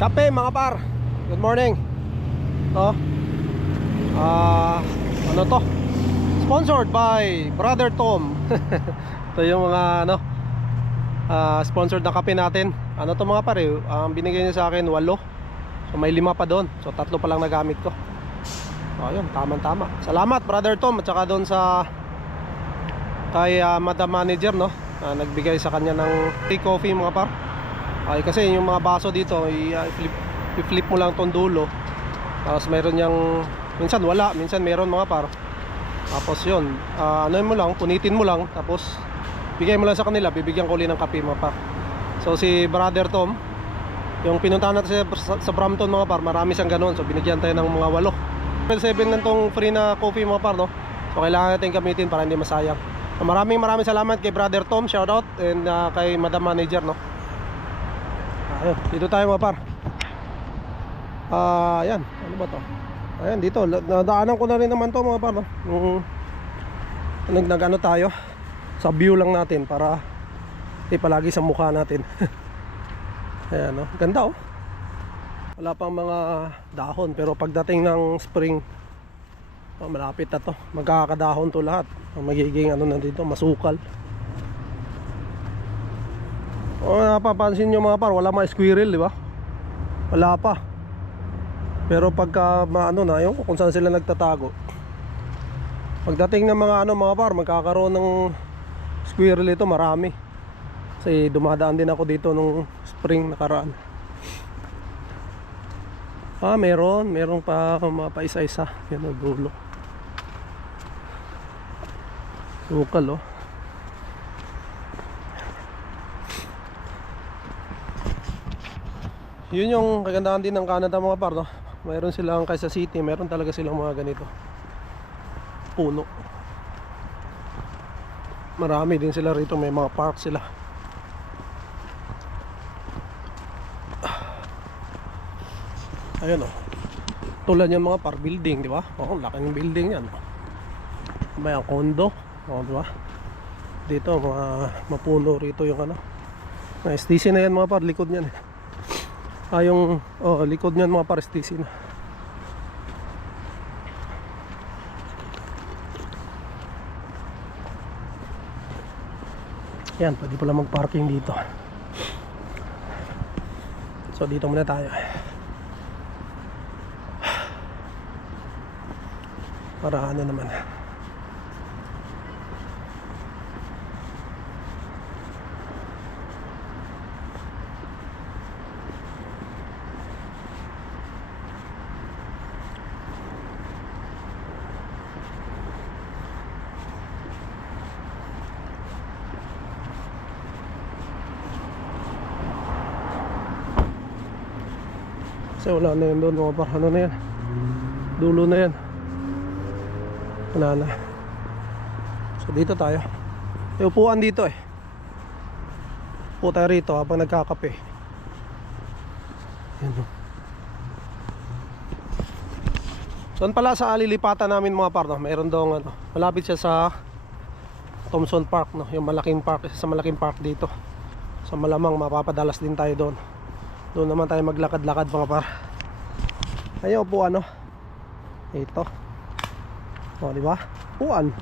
Kape mga par, good morning. Oh, ano to? Sponsored by Brother Tom. Ito yung mga sponsored na kape natin. Ano to mga pare, ang binigay niya sa akin 8. So may 5 pa doon. So 3 pa lang nagamit ko. Ayun, tama. Salamat Brother Tom at saka doon sa kay Madam Manager, no? Nagbigay sa kanya ng free coffee mga par. Ay, kasi yung mga baso dito i-flip mo lang tong dulo. Tapos meron yang minsan wala, minsan meron mga par. Tapos yun, ano mo lang, punitin mo lang. Tapos bigay mo lang sa kanila, bibigyan ko ulit ng kape mga par. So si Brother Tom, yung pinuntahan natin sa Brampton mga par, marami siyang ganun. So binigyan tayo ng mga 8. 7 lang tong free na coffee mga par, no? So kailangan natin gamitin para hindi masayang. So, maraming salamat kay Brother Tom, shout out. And kay Madam Manager, no? Ayun, dito tayo mga par. Ayan, ano ba to? Ayan, dito, nadaanan ko na rin naman to mga par, no? Nag-ano tayo sa view lang natin para di palagi sa mukha natin. Ayan, no? Ganda, oh. Wala pang mga dahon, pero pagdating ng spring, malapit na to, magkakadahon to lahat. Magiging ano na dito, masukal. Napapansin nyo mga par, wala mga squirrel, di ba? Wala pa. Pero pagka ano na, yung kung saan sila nagtatago, pagdating ng mga mga par, magkakaroon ng squirrel ito, marami. Kasi dumadaan din ako dito nung spring nakaraan. Meron pa mga paisa-isa. Yan ang dulo. Sukal, oh. Yun yung kagandahan din ng Canada mga par, no? Mayroon silang kaysa city, meron talaga silang mga ganito puno. Marami din sila rito, may mga park sila. Ayun, oh. Tulad yung mga par building, di ba? Oh, laking building yan. May condo, oh, di ba? Dito mga mapuno rito yung na STC na yan mga par, likod niyan. Yung likod niyan mga par, STC na. Yan, pwede pala mag-parking dito. So dito muna tayo. Para ano naman. Kasi wala na yun doon mga par, ano na yan, dulo na yan, wala na. So dito tayo, may upuan dito eh. Upo tayo rito habang nagkakape. Yan, no? Doon pala sa alilipatan namin mga par, no? Mayroon daw malapit siya sa Thompson Park, no? Yung malaking park, sa malaking park dito. So malamang mapapadalas din tayo doon. Doon naman tayo maglakad-lakad mga par. Ayun, upuan, no? Ito. O, di ba? Upuan.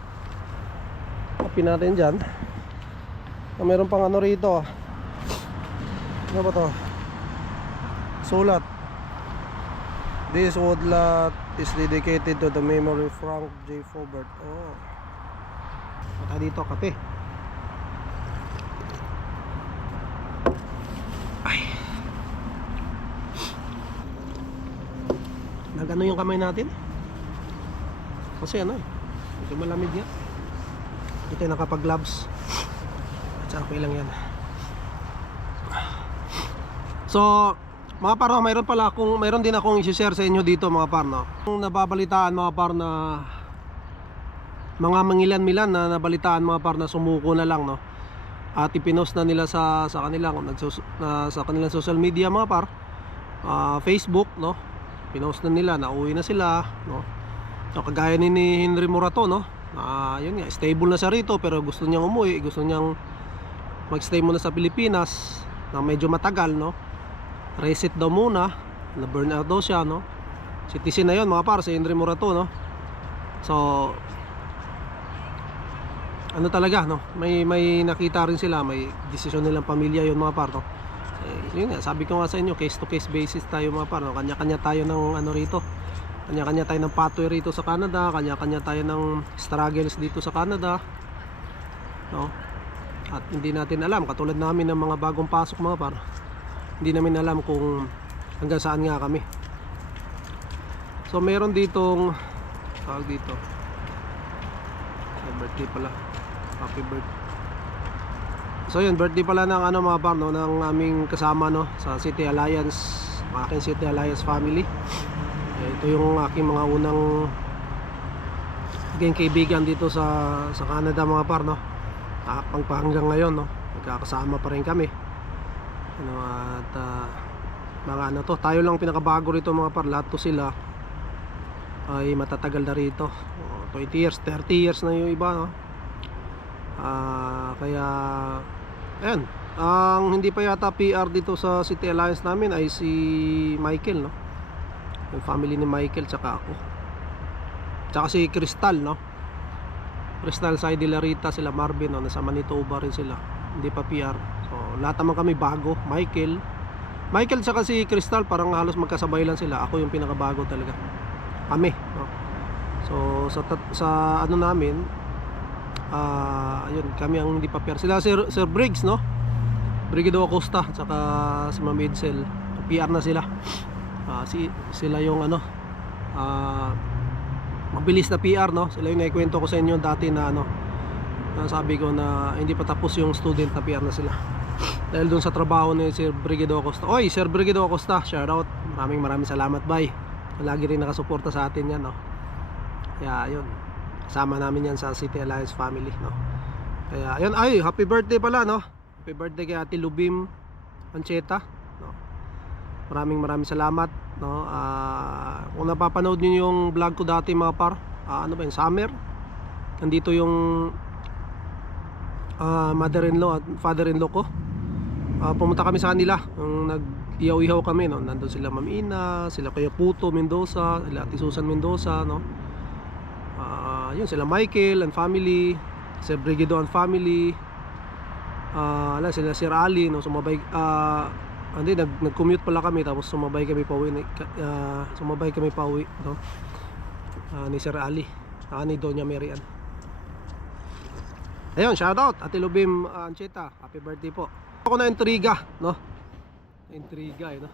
Copy natin dyan. Meron pang rito. Ano ba to? Sulat. This woodlot is dedicated to the memory of Frank J. Faubert. Oh. Mata dito, kape. Nagano yung kamay natin kasi medyo malamig yan. Ito yung nakapag gloves at okay lang yan. So mga par, mayroon din akong i-share sa inyo dito mga par, no? Kung nababalitaan mga par na mga mangilan-milan na nabalitaan mga par na sumuko na lang, no? At ipinost na nila sa kanilang sa kanilang social media mga par, Facebook, no? Pinost na nila, nauwi na sila, no? So kagaya ni Henry Morato, no? Yun nga, stable na siya rito pero gusto niyang umuwi, gusto niyang magstay muna sa Pilipinas na medyo matagal, no? reset daw muna, na burn out daw siya, no. Citizen na yun mga par, si Henry Morato, no. So ano talaga, no, may nakita rin sila, may desisyon nilang pamilya yun mga par, no. Yun nga, sabi ko nga sa inyo, case to case basis tayo mga par, no? Kanya-kanya tayo ng ano rito, kanya-kanya tayo ng pathway rito sa Canada, kanya-kanya tayo ng struggles dito sa Canada, no. At hindi natin alam, katulad namin ng mga bagong pasok mga par, hindi namin alam kung hanggang saan nga kami. So meron ditong tawag dito, birthday pala, happy birthday. So yun, birthday pala ng ano mga par, no, ng aming kasama, no, sa City Alliance, aking City Alliance family. Ito yung aking mga unang naging kaibigan dito sa Canada mga par, no. Hanggang ngayon, no, nagkakasama pa rin kami, ano, at mga ano to, tayo lang pinakabago rito mga par. Lahat to sila ay matatagal na rito, 20 years, 30 years na yung iba, no. Kaya ayan, ang hindi pa yata PR dito sa City Alliance namin ay si Michael, no, yung family ni Michael tsaka ako, tsaka si Crystal, no, Crystal Sai de la Rita, sila Marvin, no, nasa Manitoba rin sila, hindi pa PR. So lahat naman kami bago. Michael tsaka si Crystal parang halos magkasabay lang sila. Ako yung pinakabago talaga kami, no? So sa ano namin, ayun, kami ang hindi pa PR. Sila Sir Briggs, no, Brigido Acosta tsaka si Ma'am Edsel, PR na sila. Sila yung ano, mabilis na PR, no. Sila yung naikwento ko sa inyo dati na ano, sabi ko na hindi pa tapos yung student na PR na sila dahil dun sa trabaho ni Sir Brigido Acosta. Oy, Sir Brigido Acosta, shout out, maraming salamat, bye. Lagi rin nakasuporta sa atin yan, no. Kaya yun, kasama namin yan sa City Alliance family, no. Kaya yun, ay happy birthday pala, no. Happy birthday kay Ate Lubim Ancheta, no. Maraming salamat, no. Kung napapanood niyo yung vlog ko dati mga par, ano ba yun, summer, nandito yung mother-in-law at father-in-law ko. Pumunta kami sa kanila, nag-ihaw-ihaw kami, no. Nandun sila Ma'am Ina, sila Kuya Puto Mendoza, sila Ate Susan Mendoza, no. Yun, sila Michael and family, Sir Brigido and family, sila Sir Ali, no. Sumabay, hindi, nag-commute pala kami, tapos sumabay kami pauwi, no, ni Sir Ali, ni Doña Mary Ann. Ayun, shoutout Ate Lubim Ancheta, happy birthday po. Ako na intriga, no, intriga, no.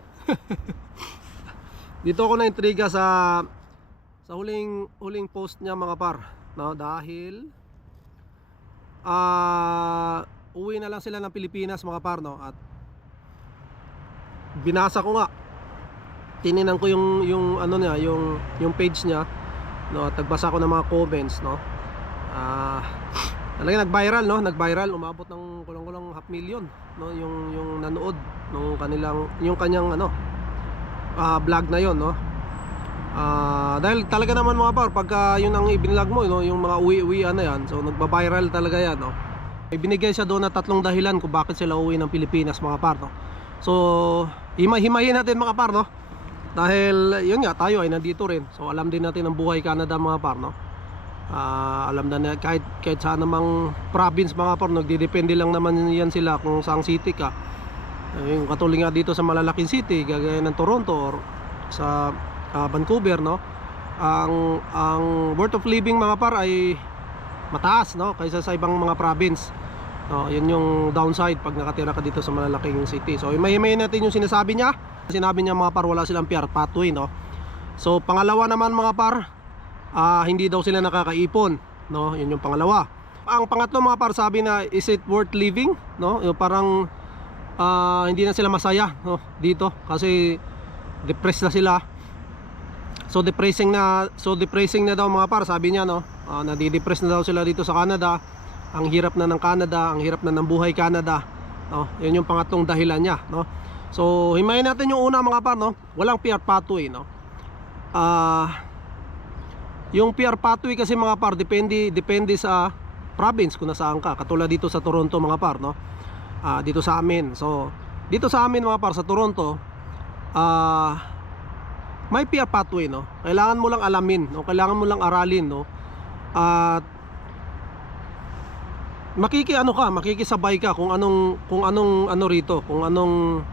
Dito ako na intriga sa huling post niya mga par, no, dahil uwi na lang sila ng Pilipinas mga par, no. At binasa ko nga, tininan ko yung ano niya, yung page niya, no, at nagbasa ko ng mga comments, no. Talaga nag-viral, umabot ng kulang-kulang 500,000, no, yung nanood nung kanyang ano, vlog na yon, no. Dahil talaga naman mga par, pagka yun ang ibinlog mo, no, yung mga uwi-uwian na yan, so nagba-viral talaga yan, no. May binigay siya doon na 3 dahilan kung bakit sila uwi ng Pilipinas mga par, no. So himayin natin mga par, no, dahil yun nga, tayo ay nandito rin, so alam din natin ang buhay Canada mga par, no. Alam na kahit saan namang province mga par, nagdidepende lang naman yan sila kung saang city ka. Yung katulad nga dito sa malalaking city gagaya ng Toronto or sa Vancouver, no, ang worth of living mga par ay mataas, no, kaysa sa ibang mga province, no. Yun yung downside pag nakatira ka dito sa malalaking city. So imahimayin natin yung sinasabi niya mga par, wala silang PR pathway, no. So pangalawa naman mga par, hindi daw sila nakakaipon, no. Yun yung pangalawa. Ang pangatlo mga par, sabi na is it worth living, no. Yung parang hindi na sila masaya, no, dito kasi depressed na sila. So depressing na daw mga par, sabi niya, no. Nadidepress na daw sila dito sa Canada. Ang hirap na ng Canada, ang hirap na ng buhay Canada, no. Yun yung pangatlong dahilan niya, no. So himayin natin yung una mga par, no. Walang PR pathway, no. Yung PR pathway kasi mga par, depende sa province kung nasaan ka. Katulad dito sa Toronto mga par, no. Dito sa amin. So dito sa amin mga par sa Toronto, may PR pathway, no? Kailangan mo lang alamin, no? Kailangan mo lang aralin, no? At makikisabay ka kung anong ano rito, kung anong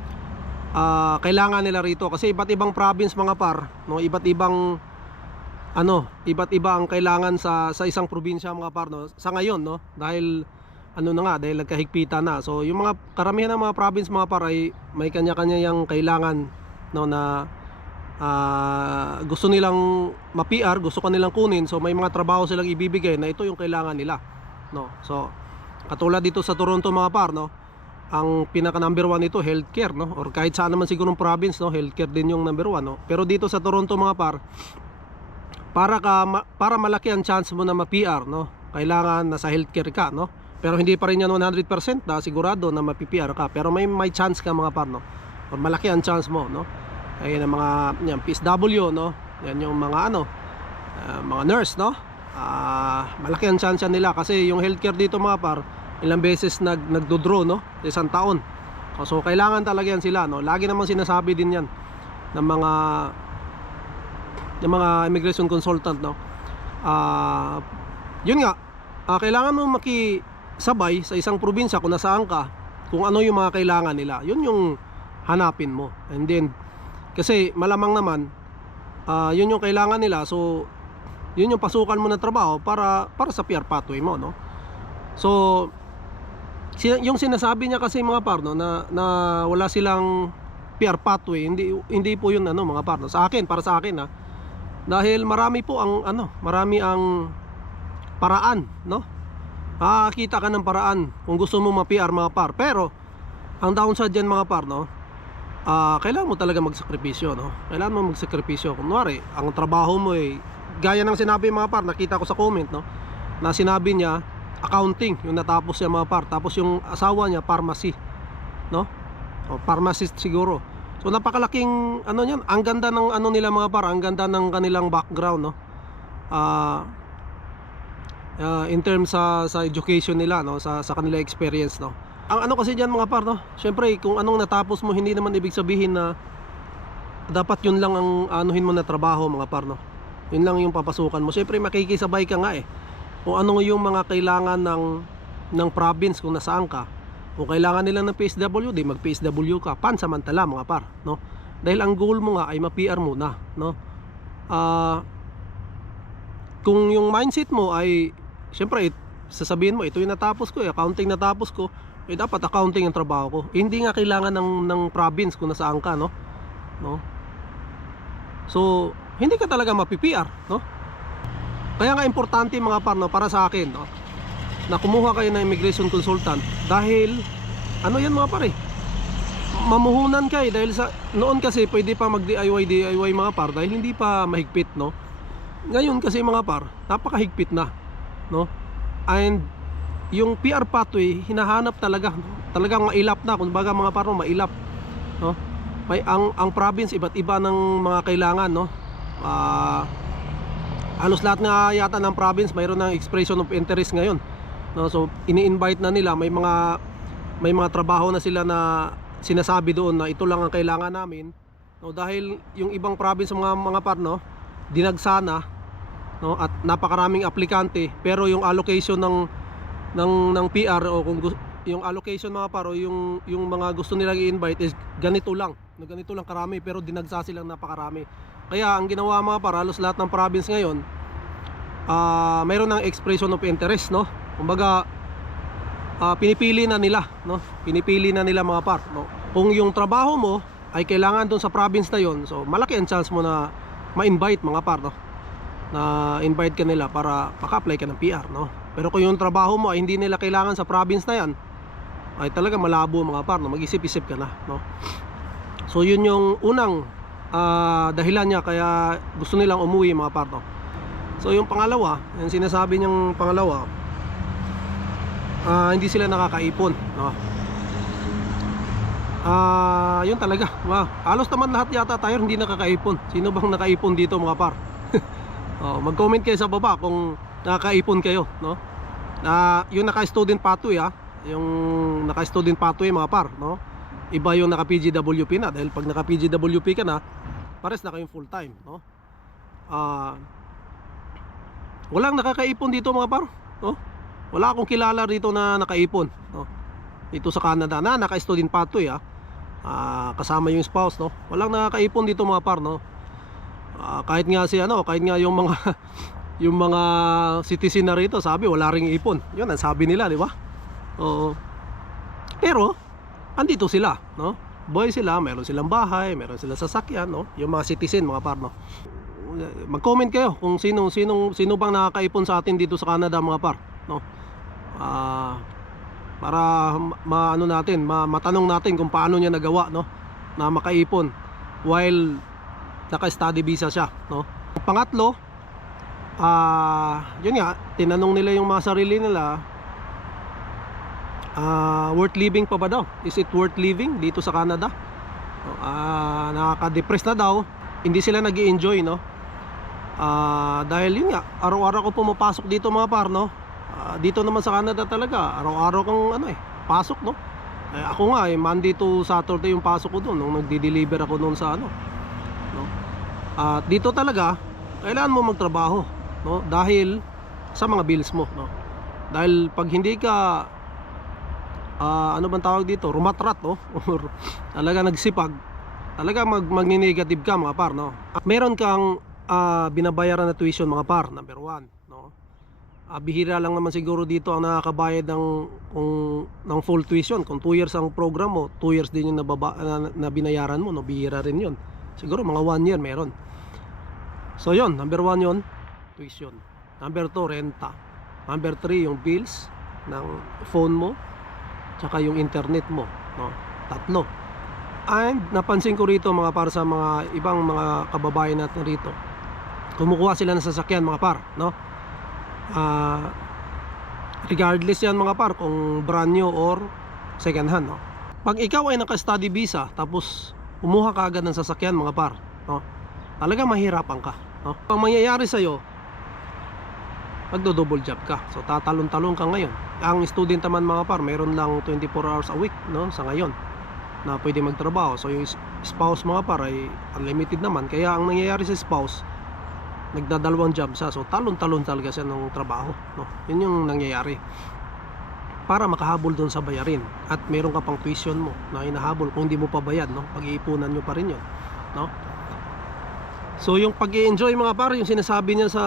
kailangan nila rito, kasi iba't ibang province mga par, no? Iba't iba ang kailangan sa isang probinsya mga par, no? Sa ngayon, no? Dahil dahil nagkahigpitan na. So yung mga karamihan ng mga province mga par ay may kanya-kanya yang kailangan, no, na gusto nilang ma-PR, gusto kanilang kunin. So may mga trabaho silang ibibigay na ito yung kailangan nila, no? So katulad dito sa Toronto mga par, no, ang pinaka number 1 nito healthcare, no, or kahit saan naman siguro ng province, no, healthcare din yung number 1, no. Pero dito sa Toronto mga par, para malaki ang chance mo na ma-PR, no, kailangan nasa healthcare ka, no. Pero hindi pa rin yan 100% na sigurado na ma-PR ka, pero may chance ka mga par, no, or malaki ang chance mo, no. Ayun ang mga PSW, no, yan yung mga mga nurse, no. Malaki ang chance nila kasi yung healthcare dito mga par, ilang beses nagdodraw, no, isang taon. So kailangan talaga yan sila, no. Lagi naman sinasabi din yan ng mga immigration consultant, no. Yun nga, kailangan mo makisabay sa isang probinsya kung nasaan ka, kung ano yung mga kailangan nila. Yun yung hanapin mo. And then kasi malamang naman yun yung kailangan nila, so yun yung pasukan mo na trabaho para sa PR pathway mo, no. So yung sinasabi niya kasi mga par, no, na wala silang PR pathway, hindi po yun mga par, no. Para sa akin dahil marami ang paraan, no. Makakita ka ng paraan kung gusto mo ma-PR mga par. Pero ang downside dyan mga par, no, kailangan mo talaga magsakripisyo, no. Kailangan mo magsakripisyo. Kunwari, ang trabaho mo gaya ng sinabi mga par, nakita ko sa comment, no, na sinabi niya accounting yung natapos siya mga par, tapos yung asawa niya pharmacy, no, o pharmacist siguro. So napakalaking niyan, ang ganda ng nila mga par, ang ganda ng kanilang background, no. In terms sa education nila, no, sa kanila experience, no. Ang kasi diyan mga par, no, syempre kung anong natapos mo, hindi naman ibig sabihin na dapat yun lang ang anuhin mo na trabaho mga par, no. Yun lang yung papasukan mo. Syempre makikisabay ka nga kung ano yung mga kailangan ng province kung nasaan ka. Kung kailangan nila ng PSW, di mag-PSW ka pansamantala mga par, no. Dahil ang goal mo nga ay ma-PR muna, no. Kung yung mindset mo ay syempre sasabihin mo ito yung natapos ko, accounting natapos ko, dapat accounting ang trabaho ko. Hindi nga kailangan ng province kung nasaan ka, no. So hindi ka talaga mapi-PR, no. Kaya nga importante mga par, no, para sa akin, no, na kumuha kayo ng immigration consultant. Dahil yan mga par, mamuhunan kayo. Dahil noon kasi pwede pa mag DIY mga par, dahil hindi pa mahigpit, no. Ngayon kasi mga par, napakahigpit na, no. And yung PR pathway hinahanap talaga, talagang mailap na, kumbaga mga par, mailap, no. May ang province iba't iba ng mga kailangan, no. Halos lahat nga yata ng province mayroon ng expression of interest ngayon, no. So ini-invite na nila, may mga trabaho na sila na sinasabi doon na ito lang ang kailangan namin, no. Dahil yung ibang province mga par, no, dinagsana, no, at napakaraming aplikante, pero yung allocation ng PR o kung yung allocation mga par o yung mga gusto nilang i-invite is ganito lang karami, pero dinagsa silang napakarami. Kaya ang ginawa mga par, halos lahat ng province ngayon mayroon ng expression of interest, no. Kumbaga pinipili na nila mga par, no. Kung yung trabaho mo ay kailangan doon sa province na yon, so malaki ang chance mo na ma-invite mga par, no, na invite ka nila para maka-apply ka ng PR, no. Pero kung yung trabaho mo ay hindi nila kailangan sa province na yan, ay talaga malabo mga par, no. Mag-isip-isip ka na, no. So yun yung unang dahilan niya kaya gusto nilang umuwi mga par, no. So yung pangalawa, yung sinasabi niyang pangalawa, hindi sila nakakaipon, no. Yun talaga, halos naman lahat yata tayo hindi nakakaipon. Sino bang nakaipon dito mga par? Mag-comment kayo sa baba kung nakakaipon kayo, no. Yung naka-student pathway, yung naka-student pathway mga par, no. Iba yung naka PGWP na, dahil pag naka PGWP ka na, pares na kayong full time, no? Walang nakakaipon dito mga par, no? Wala akong kilala rito na nakaipon, no? Dito sa Canada na naka-student pathway, kasama yung spouse, no? Walang nakakaipon dito mga par, no? Kahit nga yung mga yung mga citizen na rito, sabi wala ring ipon. Yun ang sabi nila, di ba? Pero andito sila, no? Boy sila, meron silang bahay, meron silang sasakyan, no? Yung mga citizen, mga par, no? Mag-comment kayo kung sino bang nakakaipon sa atin dito sa Canada, mga par, no? Para matanong natin kung paano niya nagawa, no? Na makaipon while naka-study visa siya, no? Pangatlo, yun nga, tinanong nila yung mga sarili nila, worth living pa ba daw? Is it worth living dito sa Canada? Nakaka-depress na daw, hindi sila nag-i-enjoy, no? Dahil yun nga, araw-araw ko pumapasok dito mga par, no? Dito naman sa Canada talaga, araw-araw kang pasok, no? Ako nga, Monday to Saturday yung pasok ko doon nung nagdi-deliver ako doon sa no? At dito talaga, kailangan mo magtrabaho, no? Dahil sa mga bills mo, no? Dahil pag hindi ka ano bang tawag dito, rumatrat, no? Or talaga nagsipag, talaga magni-negative ka mga par, no? Meron kang binabayaran na tuition mga par, number 1, no? Bihira lang naman siguro dito ang nakakabayad ng full tuition. Kung 2 years ang program mo, 2 years din yung na binayaran mo, no? Bihira rin yun. Siguro mga 1 year meron. So yun, number 1 yun, tuition. Number 2, renta. Number 3, yung bills ng phone mo, tsaka yung internet mo, no? 3. And napansin ko rito mga par, sa mga ibang mga kababayan natin rito, kumukuha sila ng sasakyan mga par, no? Regardless yan mga par kung brand new or second hand, no? Pag ikaw ay naka-study visa tapos kumuha ka agad ng sasakyan mga par, no? Talagang mahirapan ka, no? Ang mangyayari sa'yo, magdo-double job ka. So tatalon-talon ka ngayon. Ang student naman mga par, meron lang 24 hours a week, no? Sa ngayon na pwede magtrabaho. So yung spouse mga par ay unlimited naman. Kaya ang nangyayari sa spouse, nagdadalawang job siya. So talon-talon talaga siya ng trabaho, no? Yun yung nangyayari para makahabol doon sa bayarin. At meron ka pang tuition mo na hinahabol kung hindi mo pa bayad, no? Pag-iipunan nyo pa rin yun, no? So yung pag-i-enjoy mga par, yung sinasabi niya sa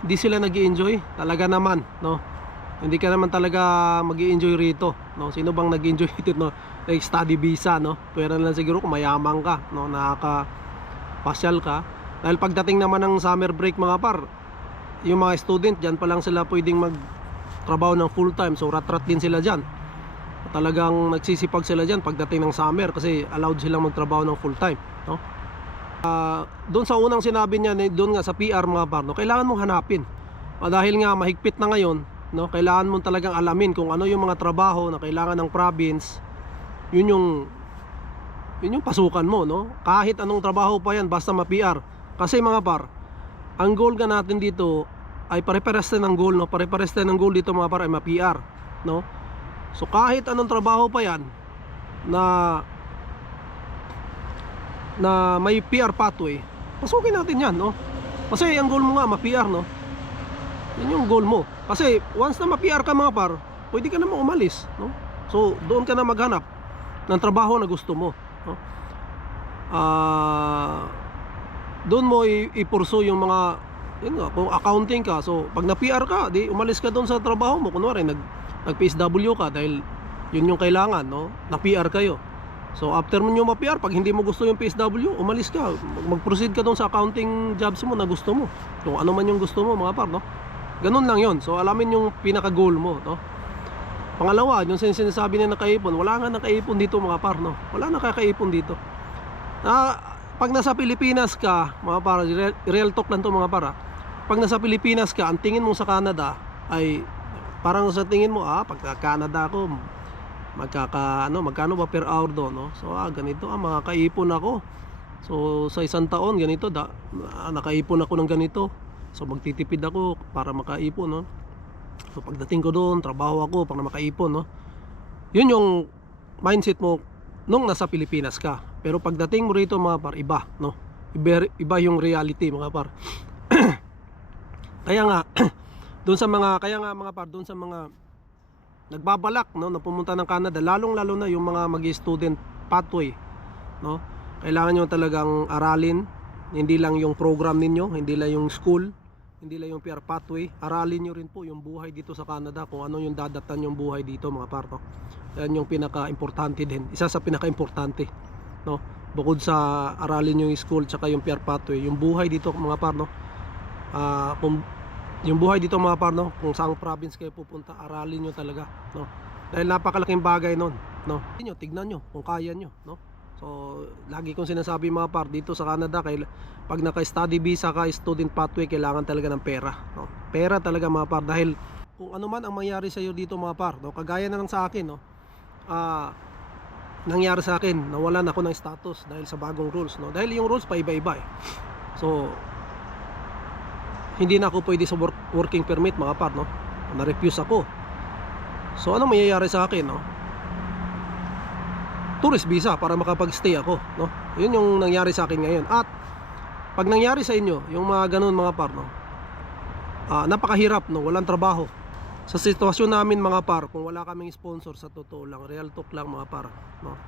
hindi sila nag-i-enjoy, talaga naman, no? Hindi ka naman talaga mag-i-enjoy rito, no? Sino bang nag-i-enjoy dito, no? Like study visa, no? Pwera lang siguro kung mayaman ka, no? Nakaka-pasyal ka. Dahil pagdating naman ng summer break mga par, yung mga student dyan pa lang sila pwedeng magtrabaho ng full time. So rat-rat din sila dyan. Talagang nagsisipag sila dyan pagdating ng summer kasi allowed silang magtrabaho ng full time, no? Doon sa unang sinabi niya, doon nga sa PR mga par, no? Kailangan mong hanapin. Dahil nga mahigpit na ngayon, no? Kailangan mong talagang alamin kung ano yung mga trabaho na kailangan ng province. Yun yung pasukan mo, no? Kahit anong trabaho pa yan, basta ma-PR. Kasi mga par, ang goal ka natin dito ay pare-pares ng goal, no? Pare-pares ng goal dito mga par ay ma-PR, no? So kahit anong trabaho pa yan na may PR pathway, pasukin natin yan, no? Kasi ang goal mo nga ma-PR, no? Yun yung goal mo. Kasi once na ma-PR ka mga par, pwede ka namang umalis, no? So doon ka na maghanap ng trabaho na gusto mo, no? Doon mo i-pursue yung mga, yun nga, kung accounting ka, so pag na-PR ka, di umalis ka doon sa trabaho mo. Kunwari nag-PSW ka dahil yun yung kailangan, no? Na-PR kayo. So after mo nyo ma-PR, pag hindi mo gusto yung PSW, umalis ka, mag-proceed ka doon sa accounting jobs mo na gusto mo, kung ano man yung gusto mo mga par, no? Ganun lang yun. So alamin yung pinaka-goal mo, no? Pangalawa, yung sinasabi na nakaipon, wala nga nakaipon dito mga par, no? Wala nakakaipon dito. Pag nasa Pilipinas ka, mga para, real talk lang to mga para. Pag nasa Pilipinas ka, ang tingin mo sa Canada ay parang sa tingin mo, pagka Canada ako, magkano ba per hour doon, no? So ganito, makakaipon ako. So sa isang taon ganito, nakaipon ako ng ganito. So magtitipid ako para makaipon, no? So pagdating ko doon, trabaho ako para makaipon, no? Yun yung mindset mo nung nasa Pilipinas ka. Pero pagdating mo rito mga par, iba, no? Iba yung reality mga par. Kaya nga mga par, doon sa mga nagbabalak, no, na pumunta ng Canada, lalong-lalo na yung mga mag-student pathway, no? Kailangan nyo talagang aralin, hindi lang yung program ninyo, hindi lang yung school, hindi lang yung PR pathway. Aralin nyo rin po yung buhay dito sa Canada, kung ano yung dadatan yung buhay dito mga par, no? Yan yung pinaka-importante din, isa sa pinaka-importante, no? Bukod sa aralin yung school tsaka yung PR pathway, yung buhay dito mga par, no? Kung yung buhay dito mga par, no, kung saang province kayo pupunta, aralin nyo talaga, no? Dahil napakalaking bagay nun, no? Tignan nyo kung kaya nyo, no? So lagi kong sinasabi mga par, dito sa Canada, pag naka-study visa ka, student pathway, kailangan talaga ng pera, no? Pera talaga mga par, dahil kung ano man ang mangyari sa iyo dito mga par, no? Kagaya na lang sa akin, no? Nangyari sa akin, nawalan ako ng status dahil sa bagong rules, no? Dahil yung rules pa iba-iba eh. So hindi na ako pwede sa working permit mga par, no? Na-refuse ako. So ano mangyayari sa akin, no? Tourist visa para makapag-stay ako, no? Yun yung nangyari sa akin ngayon. At pag nangyari sa inyo yung mga ganun mga par, no? Napakahirap, no? Walang trabaho. Sa sitwasyon namin mga par, kung wala kaming sponsor, sa totoo lang, real talk lang mga par, no?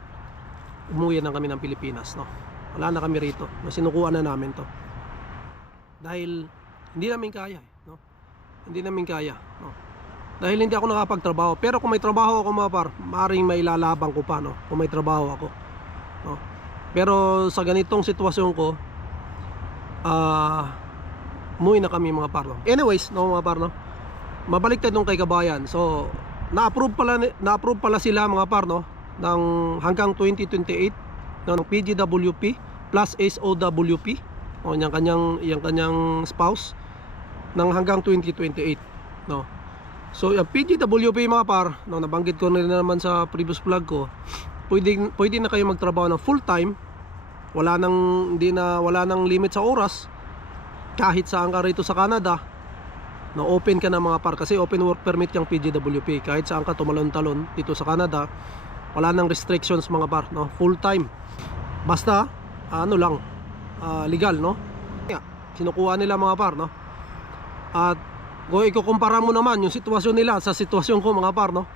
Umuwi na kami ng Pilipinas, no? Wala na kami rito. Sinukuan na namin to. Dahil hindi namin kaya, no? Hindi namin kaya, no? Dahil hindi ako nakapagtrabaho. Pero kung may trabaho ako mga par, maaaring mailalabang ko pa, no? Kung may trabaho ako, no? Pero sa ganitong sitwasyon ko, umuwi na kami mga par, no? Anyways, no mga par, no? Mabalik tayo kay Kabayan. So na-approve pala sila mga par, no? Ng hanggang 2028 ng PGWP plus SOWP, o yung kanyang spouse, ng hanggang 2028, no? So yung PGWP mga par, no, nabanggit ko na rin naman sa previous vlog ko, pwede na kayo magtrabaho ng full time. Wala nang limit sa oras, kahit saan ka rito sa Canada, no? Open ka na mga par, kasi open work permit yung PGWP. Kahit saan ka tumalon-talon dito sa Canada, wala nang restrictions mga par, no? Full time, basta legal, no? Sinukuha nila mga par, no? At kung ikukumpara mo naman yung sitwasyon nila sa sitwasyon ko mga par, no?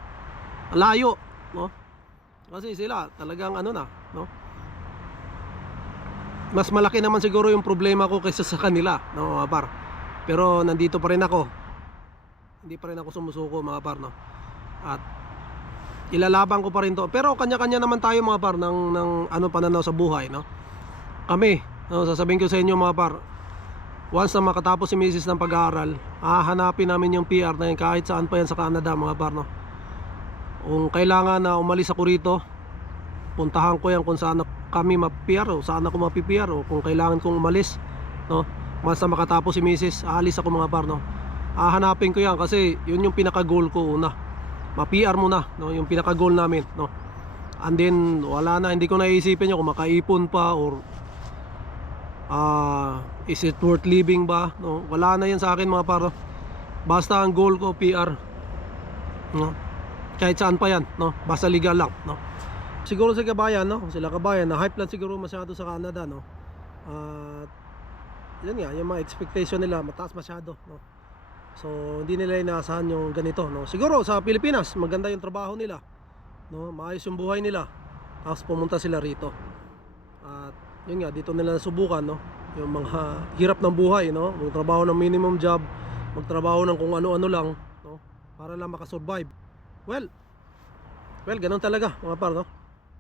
Layo, no? Kasi sila talagang no? Mas malaki naman siguro yung problema ko kaysa sa kanila, no mga par. Pero nandito pa rin ako. Hindi pa rin ako sumusuko mga par, no? At ilalaban ko pa rin to. Pero kanya-kanya naman tayo mga par ng pananaw sa buhay, no? Kami, no, sasabihin ko sa inyo mga par, once na makatapos si Mrs. ng pag-aaral, hahanapin namin yung PR na yun, kahit saan pa yan sa Canada mga par, no? Kung kailangan na umalis ako rito, puntahan ko yan kung saan kami ma-PR o saan ako ma-PR, o kung kailangan kong umalis, no? Once na makatapos si Mrs., aalis ako mga par, no? Hahanapin ko yan kasi yun yung pinaka-goal ko una. Ma-PR mo na, no? Yung pinaka-goal namin, no? And then wala na, hindi ko naisipin yung kung makaipon pa or is it worth living ba, no? Wala na yan sa akin mga par, no? Basta ang goal ko PR, no? Kahit saan pa yan, no? Basta legal lang, no? Siguro sa Kabayan, no? Sila Kabayan na hype lang siguro masyado sa Canada, no? Yan nga, yung mga expectation nila mataas masyado, no? So hindi nila inaasahan yung ganito, no? Siguro sa Pilipinas maganda yung trabaho nila, no? Maayos yung buhay nila, tapos pumunta sila rito. At yun nga, dito nila nasubukan, no? Yung mga hirap ng buhay, no? Magtrabaho ng minimum job, magtrabaho ng kung ano-ano lang, no? Para lang makasurvive. Well, ganun talaga mga par, no?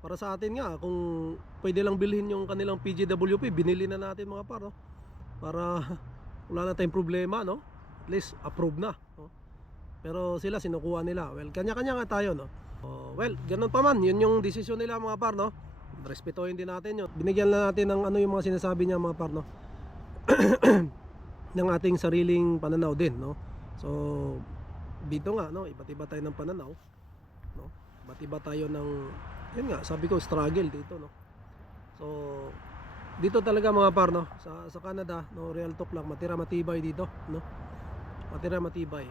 Para sa atin nga, kung pwede lang bilhin yung kanilang PGWP, binili na natin mga par, no? Para wala na tayong problema, no? At least approve na, no? Pero sila sinukuha nila. Well, kanya-kanya nga tayo, no? Well, ganun pa man, yun yung desisyon nila mga par, no? Respetuhin din natin yun. Binigyan na natin ng yung mga sinasabi niya mga par, no? Ng ating sariling pananaw din, no? So dito nga, no, iba't iba tayo ng pananaw, no? Iba't iba tayo ng, yun nga, sabi ko, struggle dito, no? So dito talaga mga par, no, sa Canada, no, real talk lang, matira matibay dito, no? Matira matibay.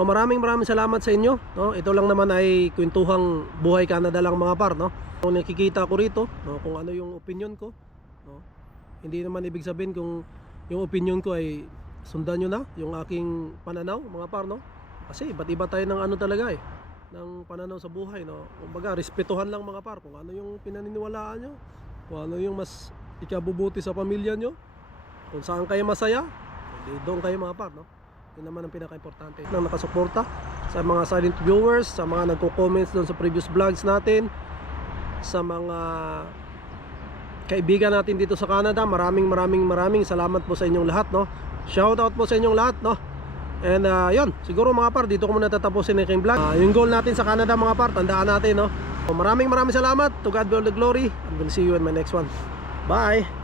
Maraming salamat sa inyo, no? Ito lang naman ay kwentuhang buhay Canada lang mga par, no? Kung nakikita ko rito, no, kung ano yung opinion ko, no? Hindi naman ibig sabihin kung yung opinion ko ay sundan nyo na yung aking pananaw mga par, no? Kasi iba't iba tayo ng ano talaga eh, ng pananaw sa buhay, no? Kumbaga respetuhan lang mga par kung ano yung pinaniniwalaan nyo, kung ano yung mas ikabubuti sa pamilya nyo, kung saan kayo masaya, doon kayo mga par, no? Yun naman ang pinaka-importante nang nakasuporta sa mga silent viewers, sa mga nagko-comments doon sa previous vlogs natin, sa mga kaibigan natin dito sa Canada. Maraming salamat po sa inyong lahat, no? Shout out po sa inyong lahat, no? And yun, siguro mga par, dito ko muna tatapusin ang aking vlog. Yung goal natin sa Canada mga par, tandaan natin, no? So, maraming salamat. To God be all the glory, and we'll see you in my next one. Bye!